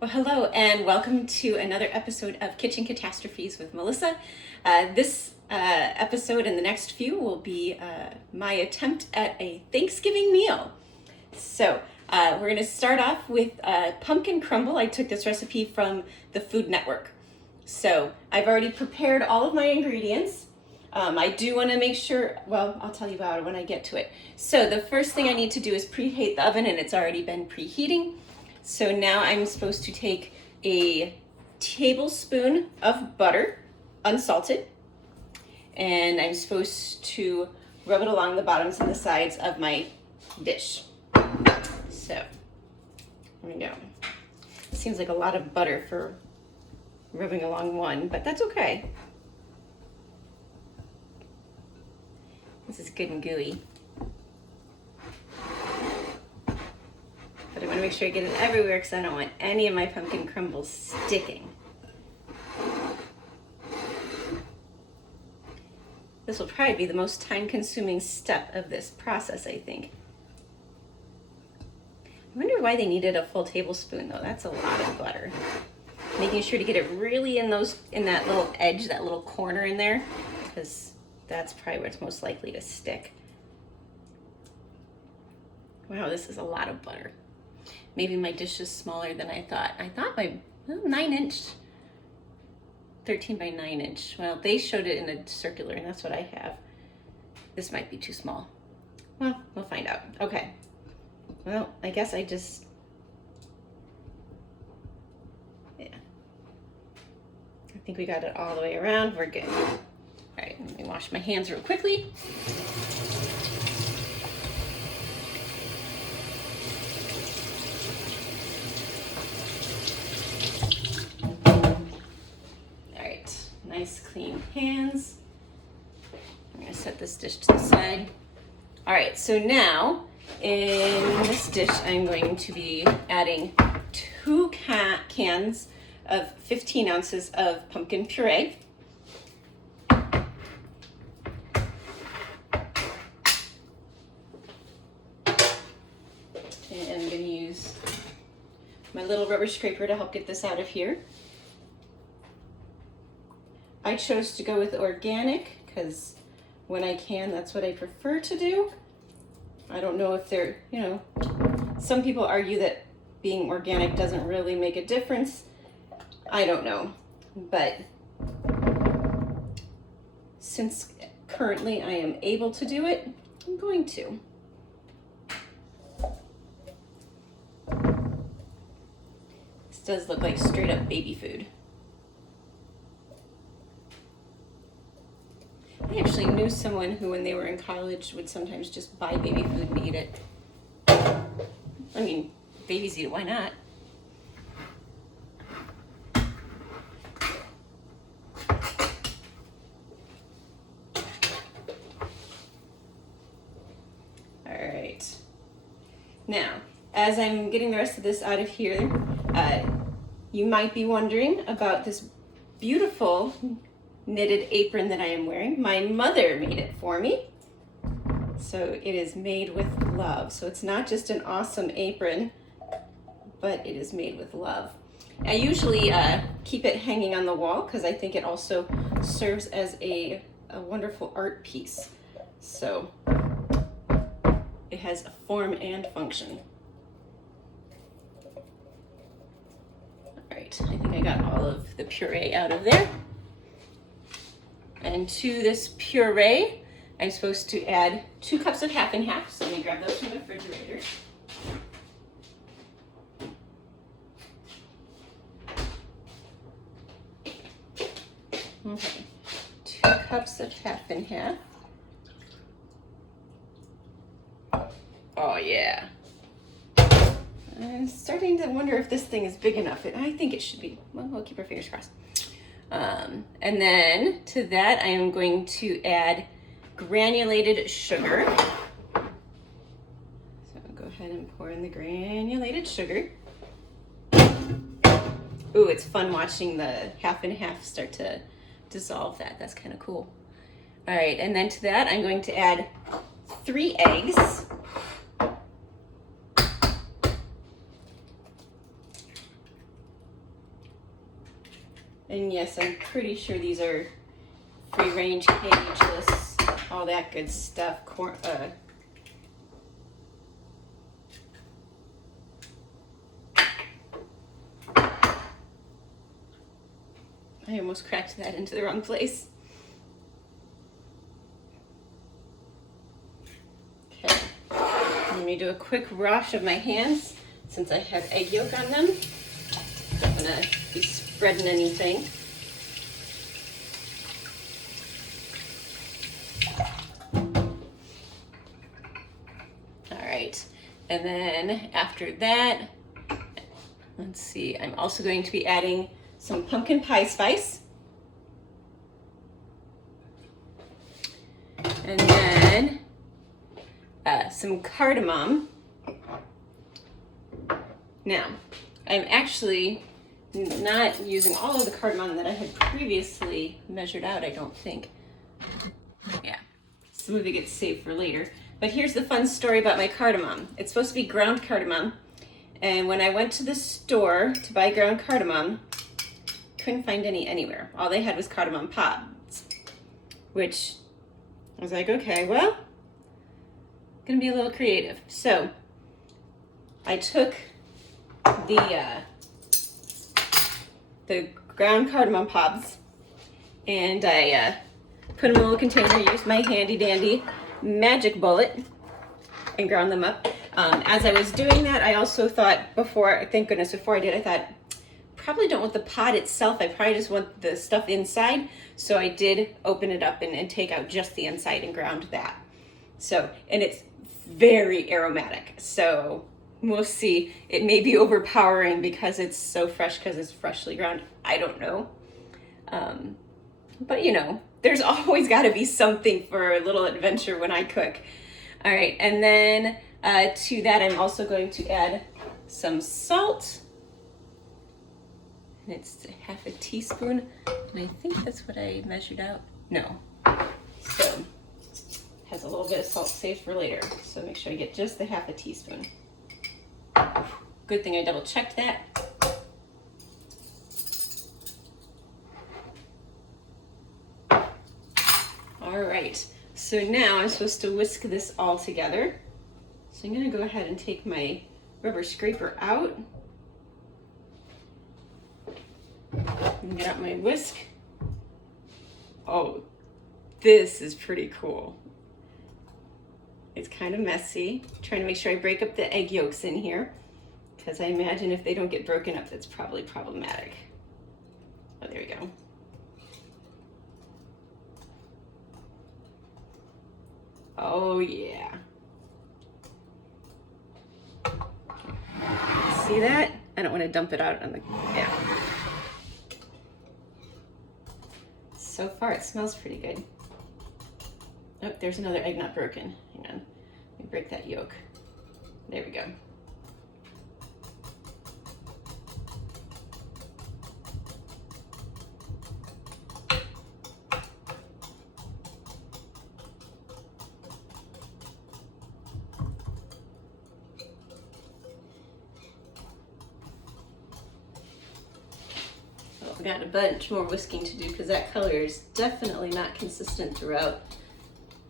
Well, hello, and welcome to another episode of Kitchen Catastrophes with Melissa. This episode and the next few will be my attempt at a Thanksgiving meal. So we're going to start off with pumpkin crumble. I took this recipe from the Food Network. So I've already prepared all of my ingredients. I do want to make sure, well, I'll tell you about it when I get to it. So the first thing I need to do is preheat the oven, and it's already been preheating. So now I'm supposed to take a tablespoon of butter, unsalted, and I'm supposed to rub it along the bottoms and the sides of my dish. So, here we go. Seems like a lot of butter for rubbing along one, but that's okay. This is good and gooey. But I want to make sure I get it everywhere because I don't want any of my pumpkin crumbles sticking. This will probably be the most time-consuming step of this process, I think. I wonder why they needed a full tablespoon, though. That's a lot of butter. Making sure to get it really in that little edge, that little corner in there, because that's probably where it's most likely to stick. Wow, this is a lot of butter. Maybe my dish is smaller than I thought. I thought my 9-inch, 13 by 9-inch. Well, they showed it in a circular, and that's what I have. This might be too small. Well, we'll find out. Okay. Well, I guess yeah. I think we got it all the way around. We're good. All right, let me wash my hands real quickly. Nice clean hands. I'm going to set this dish to the side. All right, so now in this dish I'm going to be adding 2 cans of 15 ounces of pumpkin puree. And I'm going to use my little rubber scraper to help get this out of here. I chose to go with organic because when I can, that's what I prefer to do. I don't know if some people argue that being organic doesn't really make a difference. I don't know, but since currently I am able to do it, I'm going to. This does look like straight up baby food. I actually knew someone who, when they were in college, would sometimes just buy baby food and eat it. I mean, babies eat it, why not? All right. Now, as I'm getting the rest of this out of here, you might be wondering about this beautiful knitted apron that I am wearing. My mother made it for me. So it is made with love. So it's not just an awesome apron, but it is made with love. I usually keep it hanging on the wall because I think it also serves as a wonderful art piece. So it has a form and function. All right, I think I got all of the puree out of there. And to this puree, I'm supposed to add 2 cups of half and half. So let me grab those from the refrigerator. Okay, 2 cups of half and half. Oh yeah. I'm starting to wonder if this thing is big enough. I think it should be. Well, we'll keep our fingers crossed. And then to that, I am going to add granulated sugar. So I'll go ahead and pour in the granulated sugar. Ooh, it's fun watching the half and half start to dissolve that. That's kind of cool. All right, and then to that, I'm going to add 3 eggs. And yes, I'm pretty sure these are free range, cageless, all that good stuff. I almost cracked that into the wrong place. Okay, let me do a quick wash of my hands since I have egg yolk on them. I'm gonna be spreading anything. All right, and then after that, let's see, I'm also going to be adding some pumpkin pie spice. And then some cardamom. Now, I'm actually not using all of the cardamom that I had previously measured out, I don't think. Yeah, some of it gets saved for later. But here's the fun story about my cardamom. It's supposed to be ground cardamom. And when I went to the store to buy ground cardamom, couldn't find any anywhere. All they had was cardamom pods, which I was like, okay, well, gonna be a little creative. So I took the ground cardamom pods and I put them in a little container, used my handy dandy magic bullet and ground them up. As I was doing that, I also thought thank goodness before I did, I thought, probably don't want the pod itself. I probably just want the stuff inside. So I did open it up and take out just the inside and ground that. So, and it's very aromatic. So we'll see. It may be overpowering because it's so fresh, because it's freshly ground. I don't know. But you know, there's always got to be something for a little adventure when I cook. All right, and then to that, I'm also going to add some salt. And it's half a teaspoon, and I think that's what I measured out. No. So, has a little bit of salt saved for later. So make sure I get just the half a teaspoon. Good thing I double checked that. All right, so now I'm supposed to whisk this all together. So I'm gonna go ahead and take my rubber scraper out. And get out my whisk. Oh, this is pretty cool. It's kind of messy. I'm trying to make sure I break up the egg yolks in here, because I imagine if they don't get broken up, that's probably problematic. Oh, there we go. Oh yeah. See that? I don't want to dump it out on the, yeah. So far, it smells pretty good. Oh, there's another egg not broken. Hang on, let me break that yolk. There we go. I've got a bunch more whisking to do because that color is definitely not consistent throughout.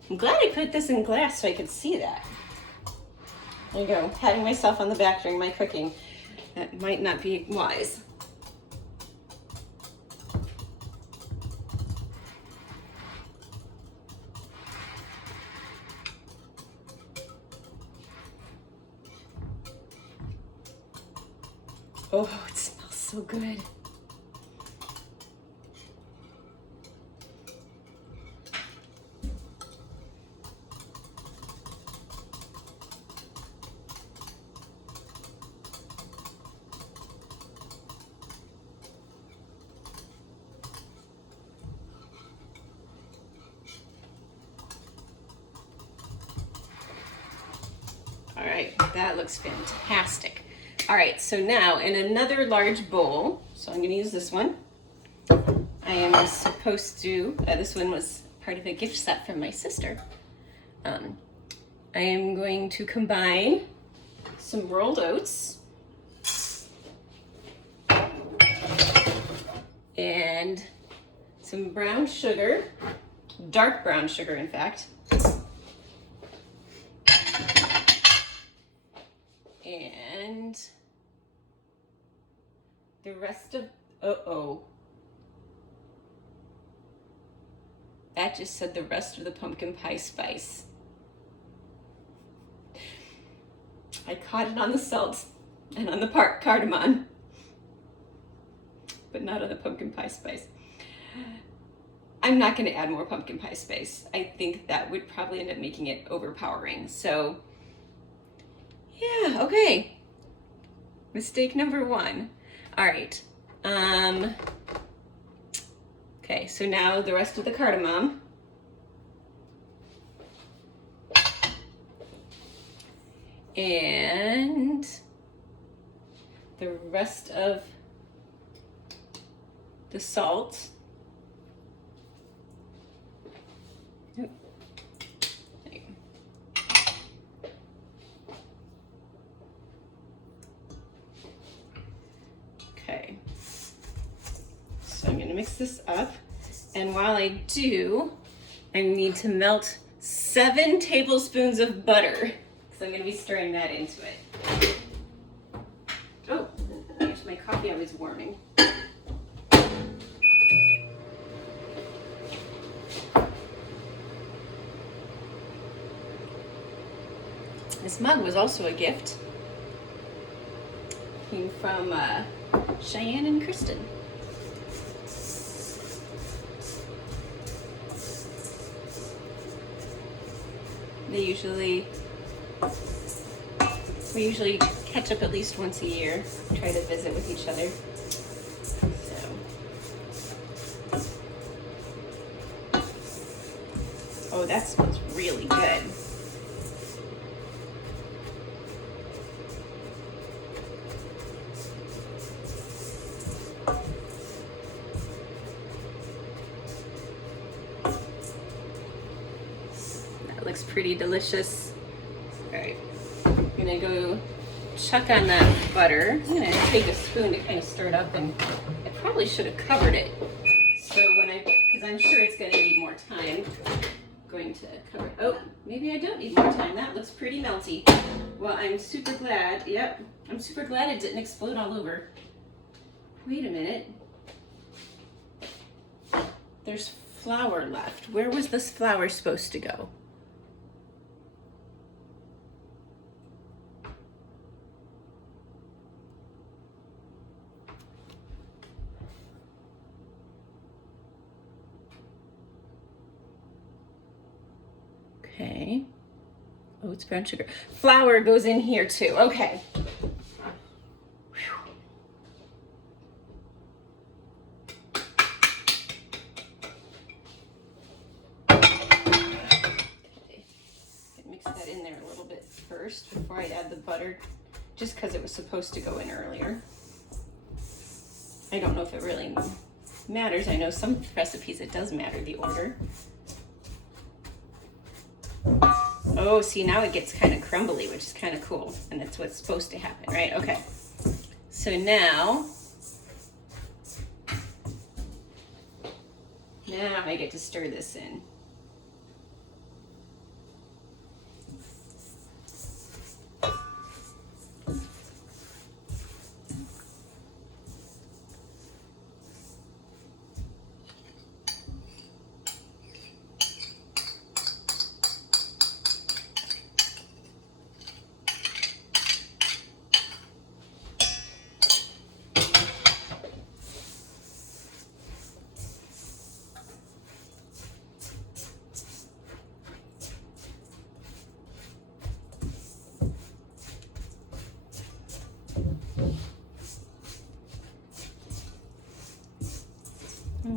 I'm glad I put this in glass so I could see that. There you go, patting myself on the back during my cooking. That might not be wise. Oh, it smells so good. All right, that looks fantastic. All right, so now in another large bowl, so I'm gonna use this one. I am supposed to, this one was part of a gift set from my sister. I am going to combine some rolled oats and some brown sugar, dark brown sugar in fact. And the rest of, that just said the rest of the pumpkin pie spice. I caught it on the salt and on the cardamom, but not on the pumpkin pie spice. I'm not going to add more pumpkin pie spice. I think that would probably end up making it overpowering. So yeah, okay. Mistake number one. All right. Okay, so now the rest of the cardamom. And the rest of the salt. Okay, so I'm going to mix this up, and while I do, I need to melt 7 tablespoons of butter, so I'm going to be stirring that into it. Oh, here's my coffee I was warming. This mug was also a gift. Came from Cheyenne and Kristen. We usually catch up at least once a year, try to visit with each other. So. Oh, that smells really good. Looks pretty delicious. All right, I'm gonna go chuck on that butter. I'm gonna take a spoon to kind of stir it up, and I probably should have covered it. So because I'm sure it's gonna need more time. Going to cover it. Oh, maybe I don't need more time. That looks pretty melty. Well, I'm super glad. Yep, I'm super glad it didn't explode all over. Wait a minute. There's flour left. Where was this flour supposed to go? Okay. Oh, it's brown sugar. Flour goes in here too. Okay. Mix that in there a little bit first before I add the butter, just because it was supposed to go in earlier. I don't know if it really matters. I know some recipes it does matter the order. Oh, see, now it gets kind of crumbly, which is kind of cool, and that's what's supposed to happen, right? Okay, so now I get to stir this in.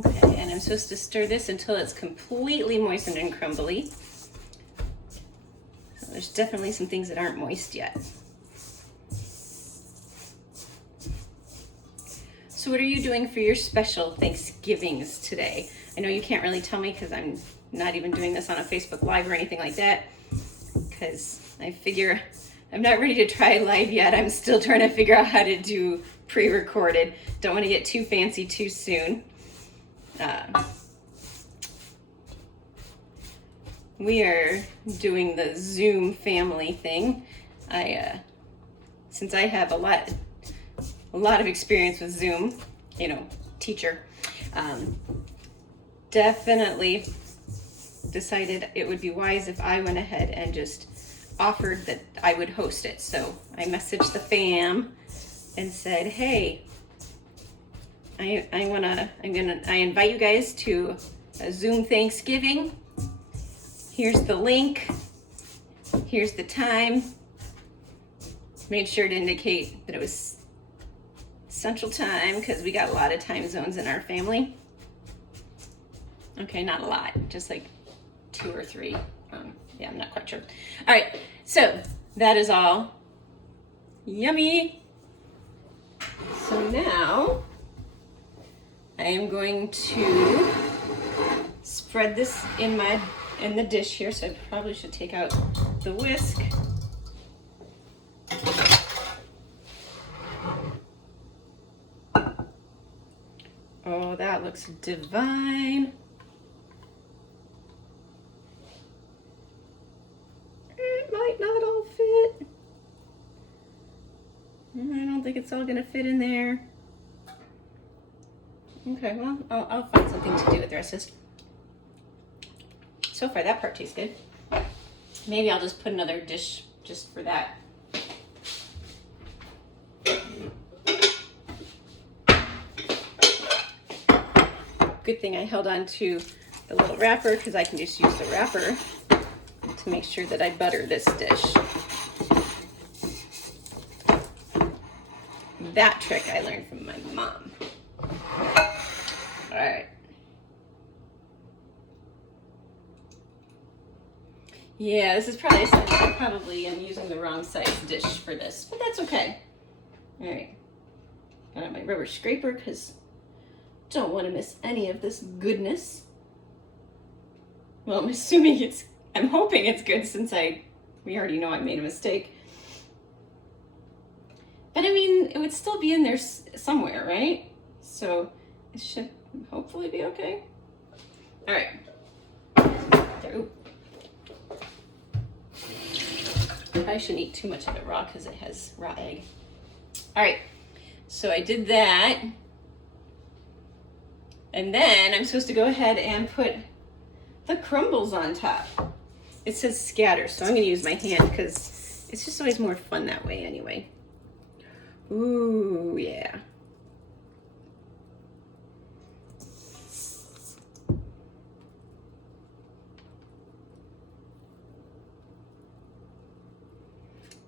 Okay, and I'm supposed to stir this until it's completely moistened and crumbly. So there's definitely some things that aren't moist yet. So what are you doing for your special Thanksgivings today? I know you can't really tell me because I'm not even doing this on a Facebook Live or anything like that, because I figure I'm not ready to try live yet. I'm still trying to figure out how to do pre-recorded. Don't want to get too fancy too soon. we are doing the Zoom family thing. Since I have a lot of experience with Zoom, you know, teacher, definitely decided it would be wise if I went ahead and just offered that I would host it. So I messaged the fam and said, hey, I invite you guys to a Zoom Thanksgiving. Here's the link. Here's the time. Made sure to indicate that it was Central Time because we got a lot of time zones in our family. Okay, not a lot, just like 2 or 3. Yeah, I'm not quite sure. All right, so that is all. Yummy. So now I am going to spread this in the dish here. So I probably should take out the whisk. Oh, that looks divine. It might not all fit. I don't think it's all gonna fit in there. Okay, well, I'll find something to do with the rest of this. So far, that part tastes good. Maybe I'll just put another dish just for that. Good thing I held on to the little wrapper because I can just use the wrapper to make sure that I butter this dish. That trick I learned from my mom. All right. Yeah, this is probably a sign that I probably am using the wrong size dish for this, but that's okay. All right. Got out my rubber scraper because don't want to miss any of this goodness. Well, I'm hoping it's good since we already know I made a mistake. But I mean, it would still be in there somewhere, right? So it should hopefully be okay. All right. There, ooh. I shouldn't eat too much of it raw because it has raw egg. All right, so I did that. And then I'm supposed to go ahead and put the crumbles on top. It says scatter, so I'm gonna use my hand because it's just always more fun that way anyway. Ooh, yeah.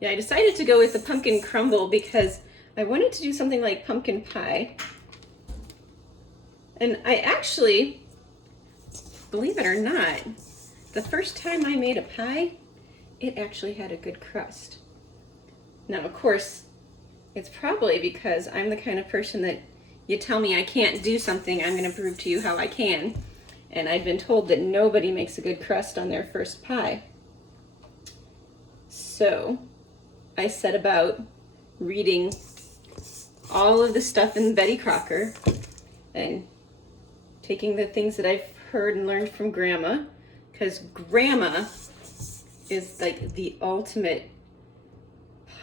Yeah, I decided to go with the pumpkin crumble because I wanted to do something like pumpkin pie. And I actually, believe it or not, the first time I made a pie, it actually had a good crust. Now, of course, it's probably because I'm the kind of person that you tell me I can't do something, I'm going to prove to you how I can. And I've been told that nobody makes a good crust on their first pie. So I set about reading all of the stuff in Betty Crocker and taking the things that I've heard and learned from Grandma, because Grandma is like the ultimate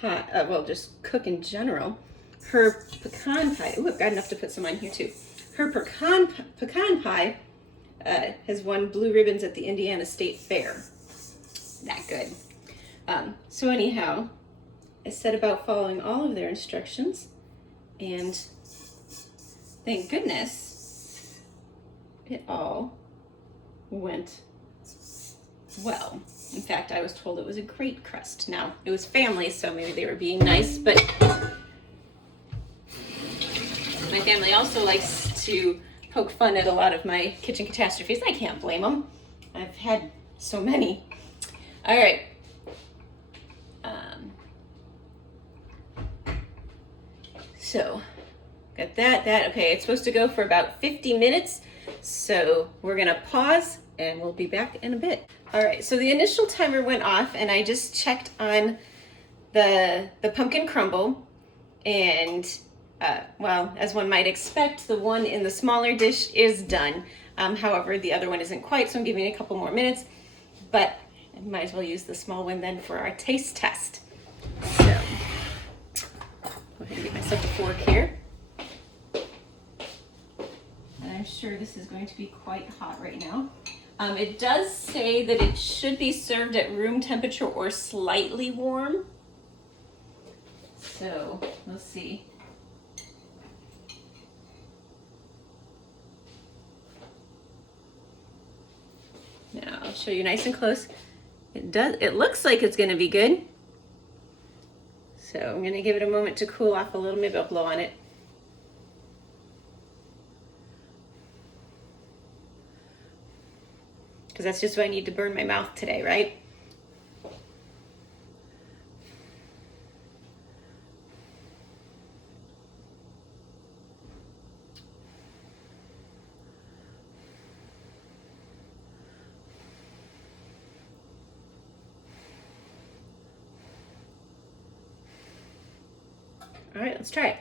pie, well, just cook in general. Her pecan pie, ooh, I've got enough to put some on here too. Her pecan pie has won blue ribbons at the Indiana State Fair. That good. So anyhow, I set about following all of their instructions, and thank goodness it all went well. In fact, I was told it was a great crust. Now, it was family, so maybe they were being nice, but my family also likes to poke fun at a lot of my kitchen catastrophes. I can't blame them. I've had so many. All right. So, got that. Okay, it's supposed to go for about 50 minutes. So we're gonna pause and we'll be back in a bit. All right, so the initial timer went off and I just checked on the pumpkin crumble, and well, as one might expect, the one in the smaller dish is done. However, the other one isn't quite, so I'm giving it a couple more minutes, but I might as well use the small one then for our taste test. So, go ahead and get myself a fork here. And I'm sure this is going to be quite hot right now. It does say that it should be served at room temperature or slightly warm. So, we'll see. Now, I'll show you nice and close. It looks like it's gonna be good. So I'm gonna give it a moment to cool off a little. Maybe I'll blow on it. Because that's just what I need to burn my mouth today, right? All right, let's try it.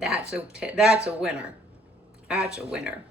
That's a winner. That's a winner.